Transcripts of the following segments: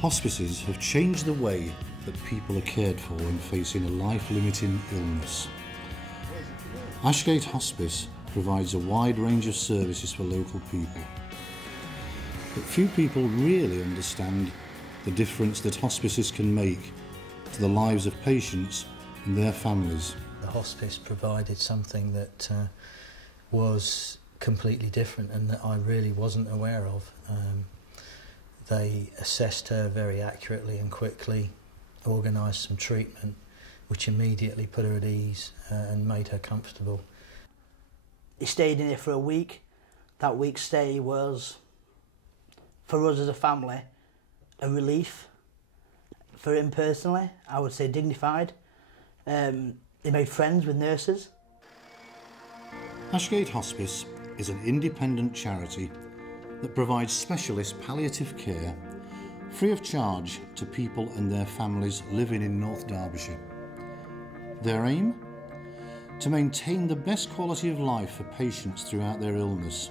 Hospices have changed the way that people are cared for when facing a life-limiting illness. Ashgate Hospice provides a wide range of services for local people. But few people really understand the difference that hospices can make to the lives of patients and their families. The hospice provided something that was completely different and that I really wasn't aware of. They assessed her very accurately and quickly, organised some treatment which immediately put her at ease and made her comfortable. He stayed in here for a week. That week's stay was, for us as a family, a relief. For him personally, I would say dignified. He made friends with nurses. Ashgate Hospice is an independent charity that provides specialist palliative care free of charge to people and their families living in North Derbyshire. Their aim? To maintain the best quality of life for patients throughout their illness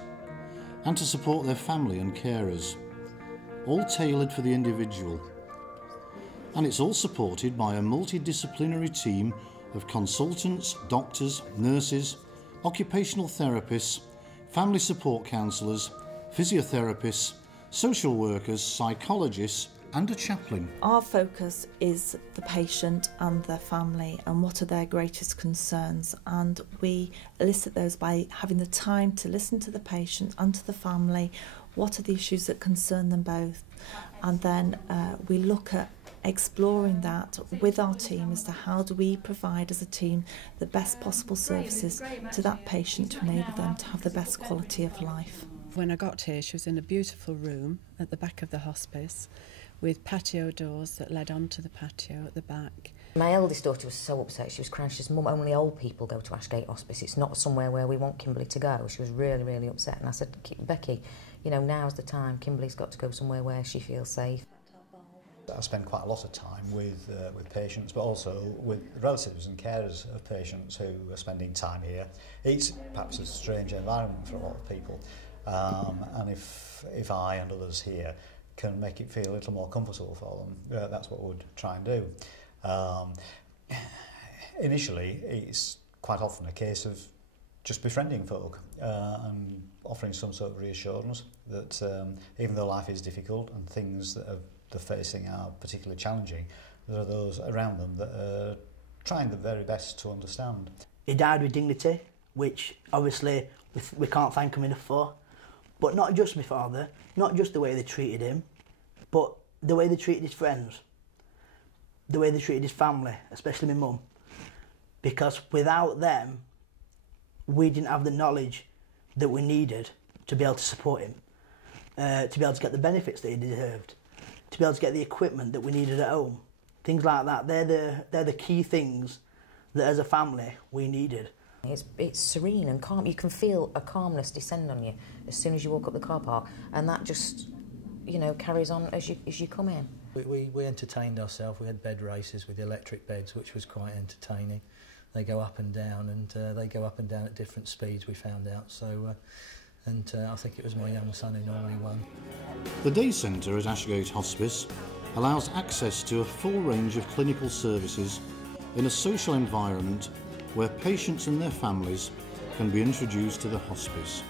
and to support their family and carers, all tailored for the individual. And it's all supported by a multidisciplinary team of consultants, doctors, nurses, occupational therapists, family support counsellors, physiotherapists, social workers, psychologists and a chaplain. Our focus is the patient and their family and what are their greatest concerns, and we elicit those by having the time to listen to the patient and to the family. What are the issues that concern them both? And then we look at exploring that with our team as to how do we provide as a team the best possible services to that patient to enable them to have the best quality of life. When I got here, she was in a beautiful room at the back of the hospice with patio doors that led onto the patio at the back. My eldest daughter was so upset. She was crying. She said, "Mum, only old people go to Ashgate Hospice. It's not somewhere where we want Kimberly to go." She was really, really upset. And I said, "Becky, you know, now's the time. Kimberly's got to go somewhere where she feels safe." I spend quite a lot of time with patients, but also with relatives and carers of patients who are spending time here. It's perhaps a strange environment for a lot of people, and if I and others here can make it feel a little more comfortable for them, that's what we'd try and do. Initially, it's quite often a case of just befriending folk and offering some sort of reassurance that even though life is difficult and things that they're facing are particularly challenging, there are those around them that are trying their very best to understand. He died with dignity, which obviously we can't thank him enough for. But not just my father, not just the way they treated him, but the way they treated his friends, the way they treated his family, especially my mum. Because without them, we didn't have the knowledge that we needed to be able to support him, to be able to get the benefits that he deserved, to be able to get the equipment that we needed at home. Things like that, they're the key things that as a family we needed. It's serene and calm. You can feel a calmness descend on you as soon as you walk up the car park, and that just, you know, carries on as you come in. We entertained ourselves. We had bed races with electric beds, which was quite entertaining. They go up and down, and they go up and down at different speeds, we found out. So, I think it was my young son who normally won. The day centre at Ashgate Hospice allows access to a full range of clinical services in a social environment where patients and their families can be introduced to the hospice.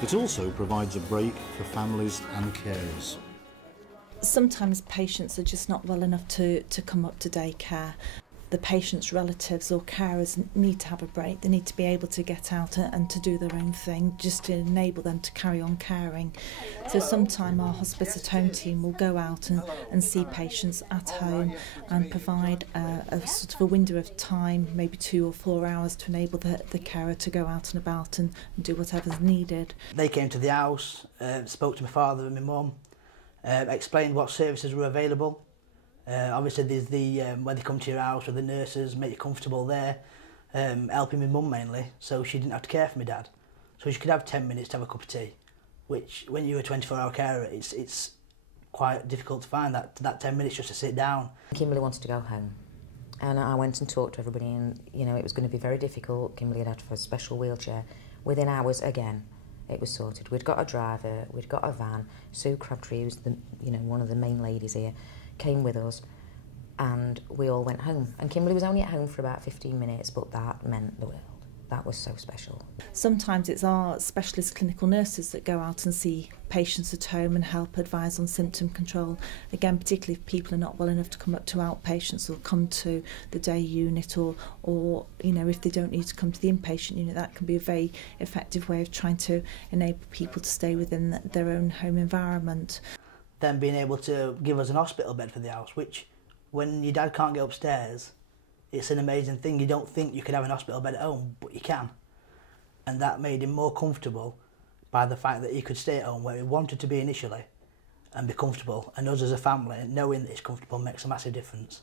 It also provides a break for families and carers. Sometimes patients are just not well enough to come up to daycare. The patient's relatives or carers need to have a break. They need to be able to get out and to do their own thing, just to enable them to carry on caring. So sometime our hospice at home team will go out and see patients at home and provide a sort of a window of time, maybe 2 or 4 hours, to enable the carer to go out and about and do whatever's needed. They came to the house, spoke to my father and my mum, explained what services were available. Obviously there's the where they come to your house with the nurses, make you comfortable there, helping my mum mainly, so she didn't have to care for my dad. So she could have 10 minutes to have a cup of tea, which when you're a 24-hour carer, it's quite difficult to find that 10 minutes just to sit down. Kimberly wanted to go home, and I went and talked to everybody, and you know, it was going to be very difficult. Kimberly had for a special wheelchair. Within hours, again, it was sorted. We'd got a driver, we'd got a van. Sue Crabtree, who's one of the main ladies here, came with us, and we all went home. And Kimberly was only at home for about 15 minutes, but that meant the world. That was so special. Sometimes it's our specialist clinical nurses that go out and see patients at home and help advise on symptom control. Again, particularly if people are not well enough to come up to outpatients or come to the day unit, or if they don't need to come to the inpatient unit, that can be a very effective way of trying to enable people to stay within their own home environment. Then being able to give us an hospital bed for the house, which when your dad can't get upstairs, it's an amazing thing. You don't think you could have an hospital bed at home, but you can. And that made him more comfortable by the fact that he could stay at home where he wanted to be initially and be comfortable. And us as a family, knowing that he's comfortable makes a massive difference.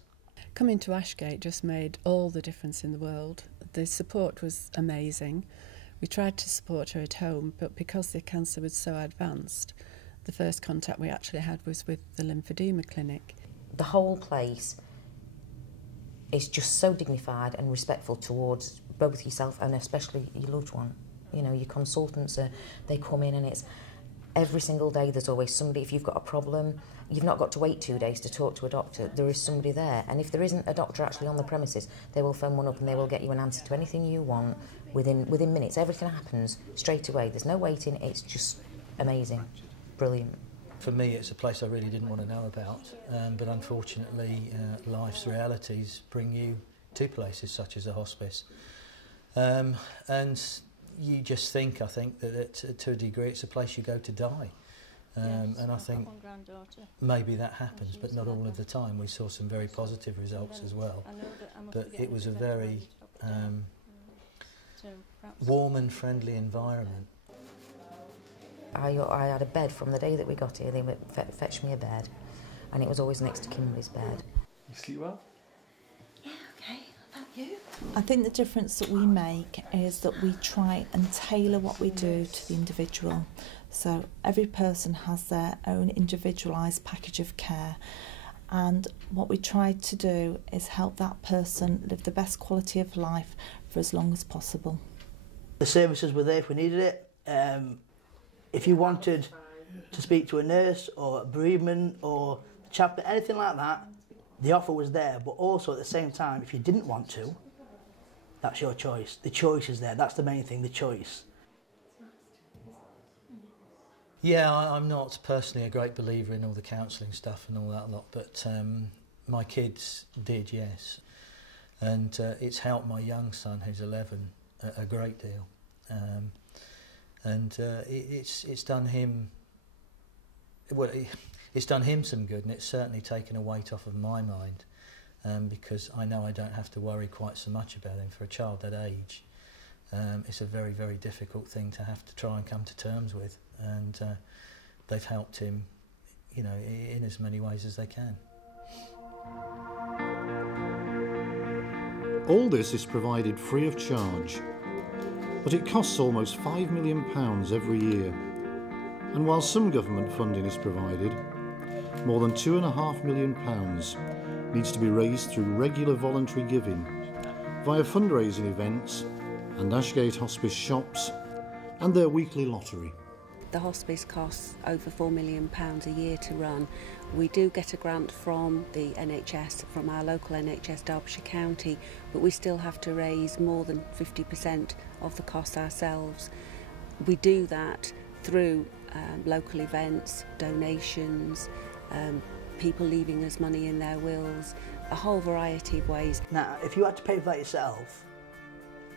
Coming to Ashgate just made all the difference in the world. The support was amazing. We tried to support her at home, but because the cancer was so advanced, the first contact we actually had was with the lymphedema clinic. The whole place is just so dignified and respectful towards both yourself and especially your loved one. Your consultants, they come in, and it's every single day there's always somebody. If you've got a problem, you've not got to wait 2 days to talk to a doctor. There is somebody there. And if there isn't a doctor actually on the premises, they will phone one up and they will get you an answer to anything you want within minutes. Everything happens straight away. There's no waiting. It's just amazing. Brilliant. For me, it's a place I really didn't want to know about, but unfortunately, life's realities bring you to places such as a hospice. And you just think, I think, that to a degree it's a place you go to die. And I think maybe that happens, but not all of the time. We saw some very positive results as well. But it was a very warm and friendly environment. I had a bed from the day that we got here. They fetched me a bed, and it was always next to Kimberly's bed. You sleep well? Yeah, okay. How about you? I think the difference that we make is that we try and tailor what we do to the individual. So every person has their own individualised package of care, and what we try to do is help that person live the best quality of life for as long as possible. The services were there if we needed it. If you wanted to speak to a nurse or a bereavement or a chaplain, anything like that, the offer was there. But also at the same time, if you didn't want to, that's your choice. The choice is there. That's the main thing, the choice. Yeah, I'm not personally a great believer in all the counselling stuff and all that lot, but my kids did, yes. And it's helped my young son, who's 11, a great deal. And it's done him, well, it's done him some good, and it's certainly taken a weight off of my mind, because I know I don't have to worry quite so much about him. For a child that age, it's a very, very difficult thing to have to try and come to terms with, and they've helped him, in as many ways as they can. All this is provided free of charge, but it costs almost £5 million every year. And while some government funding is provided, more than £2.5 million needs to be raised through regular voluntary giving, via fundraising events and Ashgate Hospice shops and their weekly lottery. The hospice costs over £4 million a year to run. We do get a grant from the NHS, from our local NHS Derbyshire County, but we still have to raise more than 50% of the cost ourselves. We do that through local events, donations, people leaving us money in their wills, a whole variety of ways. Now, if you had to pay for that yourself,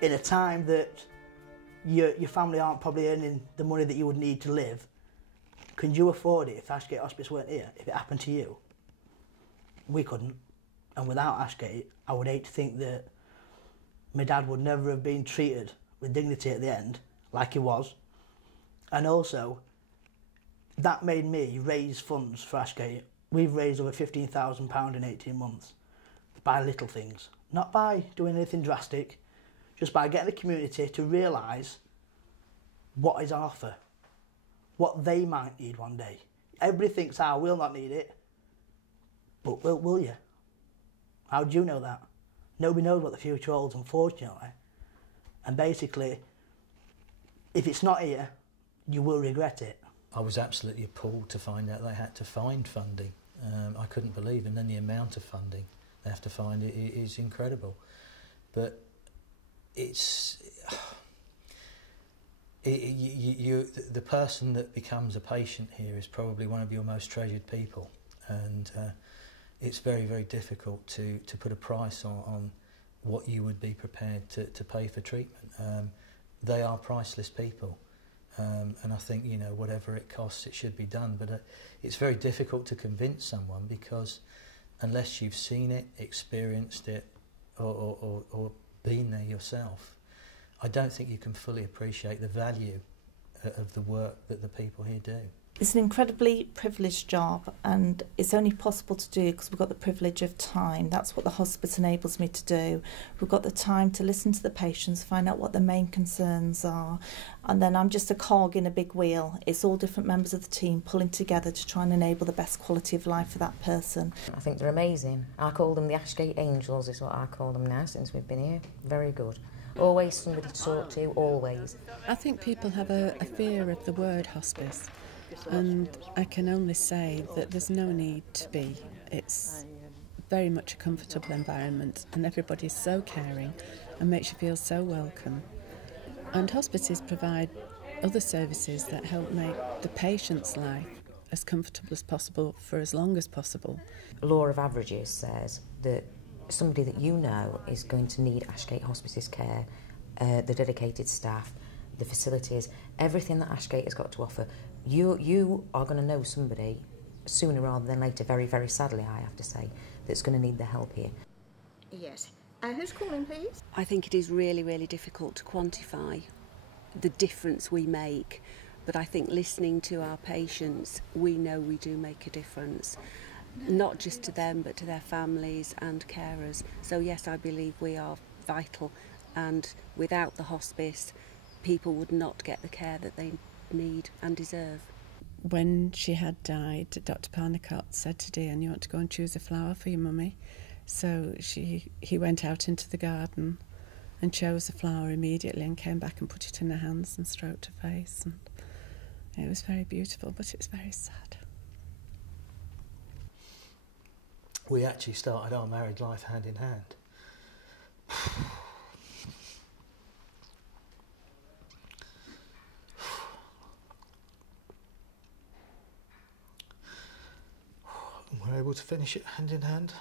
in a time that your family aren't probably earning the money that you would need to live, could you afford it if Ashgate Hospice weren't here, if it happened to you? We couldn't. And without Ashgate, I would hate to think that my dad would never have been treated with dignity at the end, like he was. And also, that made me raise funds for Ashgate. We've raised over £15,000 in 18 months by little things. Not by doing anything drastic, just by getting the community to realise what is on offer, what they might need one day. Everybody thinks, we'll not need it, but will you? How do you know that? Nobody knows what the future holds, unfortunately. And basically, if it's not here, you will regret it. I was absolutely appalled to find out they had to find funding. I couldn't believe it, and then the amount of funding they have to find is incredible. But it's the person that becomes a patient here is probably one of your most treasured people, and it's very, very difficult to put a price on what you would be prepared to pay for treatment. They are priceless people. And I think, you know, whatever it costs, it should be done. But it's very difficult to convince someone, because unless you've seen it, experienced it, or been there yourself, I don't think you can fully appreciate the value of the work that the people here do. It's an incredibly privileged job, and it's only possible to do because we've got the privilege of time. That's what the hospice enables me to do. We've got the time to listen to the patients, find out what their main concerns are, and then I'm just a cog in a big wheel. It's all different members of the team pulling together to try and enable the best quality of life for that person. I think they're amazing. I call them the Ashgate Angels, is what I call them now since we've been here. Very good. Always somebody to talk to, always. I think people have a fear of the word hospice, and I can only say that there's no need to be. It's very much a comfortable environment, and everybody's so caring and makes you feel so welcome. And hospices provide other services that help make the patient's life as comfortable as possible for as long as possible. Law of averages says that somebody that you know is going to need Ashgate Hospice's care, the dedicated staff, the facilities, everything that Ashgate has got to offer. You are going to know somebody sooner rather than later, very, very sadly, I have to say, that's going to need the help here. Yes. Who's calling, please? I think it is really, really difficult to quantify the difference we make, but I think listening to our patients, we know we do make a difference, not just to them, but to their families and carers. So yes, I believe we are vital, and without the hospice, people would not get the care that they need and deserve. When she had died, Dr. Parnicott said to Diane, "You want to go and choose a flower for your mummy?" So he went out into the garden and chose a flower immediately and came back and put it in her hands and stroked her face. And it was very beautiful, but it's very sad. We actually started our married life hand in hand. We're able to finish it hand in hand.